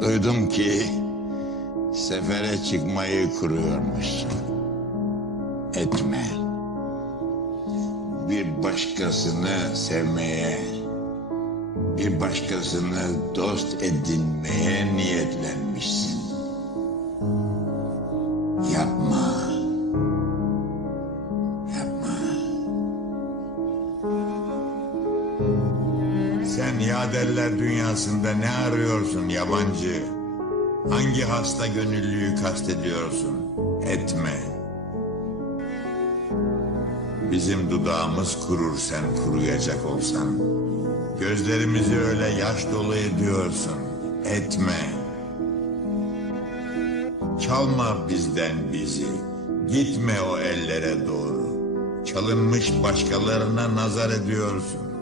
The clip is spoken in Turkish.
Duydum ki sefere çıkmayı kuruyormuşsun. Etme. Bir başkasını sevmeye, bir başkasını dost edinmeye niyetlenmişsin. Yapma. Yapma. Sen yaderler dünyasında ne arıyorsun yabancı? Hangi hasta gönüllüyü kastediyorsun? Etme. Bizim dudağımız kurur sen kuruyacak olsan. Gözlerimizi öyle yaş dolu ediyorsun. Etme. Çalma bizden bizi. Gitme o ellere doğru. Çalınmış başkalarına nazar ediyorsun.